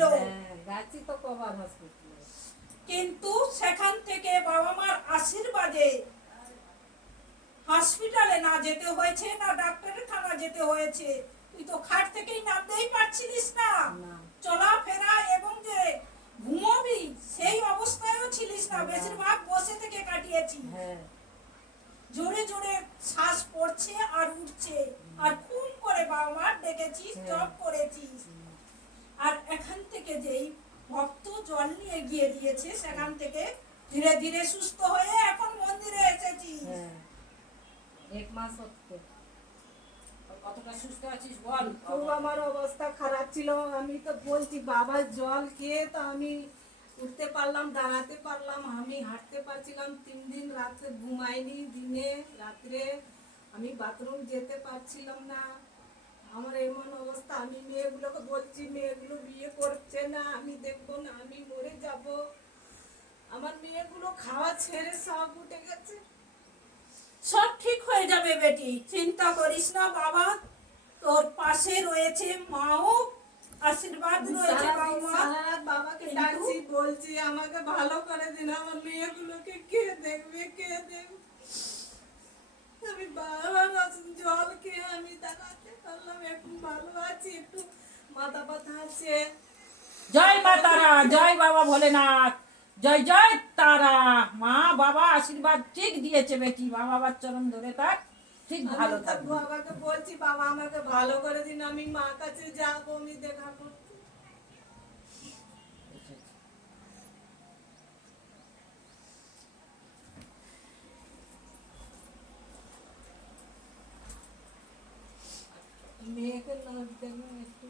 হয়েছিল, গাছি তো কবার হসপিটালে, কিন্তু সেখান থেকে বাবা মার আশীর্বাদে হসপিটালে না যেতে হয়েছে, না ডাক্তারের খানা যেতে হয়েছে। তুই তো খাট থেকেই নামতেই পারছিলিস না, চলাফেরা এবং যে ঘুমোবি সেই অবস্থায়ও ছিলিস না, বেশিরভাগ বসে থেকে কাটিয়েছি। জোরে জোরে শ্বাস পড়ছে আর উঠছে, আর খুব করে বাবা মার ডেকেছিস, জপ করেছিস। আর এখান থেকে যেই ভক্ত জল নিয়ে গিয়ে দিয়েছে, সেখান থেকে ধীরে ধীরে সুস্থ হয়ে এখন মন্দিরে এসেছিস। এক মাস হচ্ছে। কতটা সুস্থ আছিস বল। খুব আমার অবস্থা খারাপ ছিল, আমি তো বলছি বাবার জল খেয়ে তো আমি উঠতে পারলাম, দাঁড়াতে পারলাম, আমি হাঁটতে পারছিলাম। 3 দিন রাতে ঘুমাইনি, দিনে রাত্রে আমি বাথরুম যেতে পারছিলাম না। আমার এমন অবস্থা, আমি মেয়েগুলোকে বলছি মেয়েগুলো বিয়ে করছে না, আমি দেখবো না, আমি মরে যাব। আমার মেয়েগুলো খাওয়া ছেড়ে সব উঠে গেছে। সব ঠিক হয়ে যাবে বেটি, চিন্তা করিস না। বাবা তোর পাশে রয়েছে, মাও আশীর্বাদ রয়েছে। সারা রাত বাবাকে ডাকছি, বলছি আমাকে ভালো করে দিন, আমার মেয়েগুলোকে কে দেখবে, কে দেখবে। আমি বাবার জল খেয়ে আমি দাঁড়াতে পারলাম, এখন ভালো আছি, একটু মাথা ব্যথা আছে। জয় মা তারা, জয় বাবা ভোলেনাথ, জয় জয় তারা। মা বাবা আশীর্বাদ ঠিক দিয়েছে বেটি, মা বাবার চরণ ধরে থাক, ঠিক ভালো থাকবে। বাবাকে বলছি বাবা আমাকে ভালো করে দিন, আমি মা কাছে যাবো, আমি দেখা করতে। মেয়েকে দেখবেন একটু।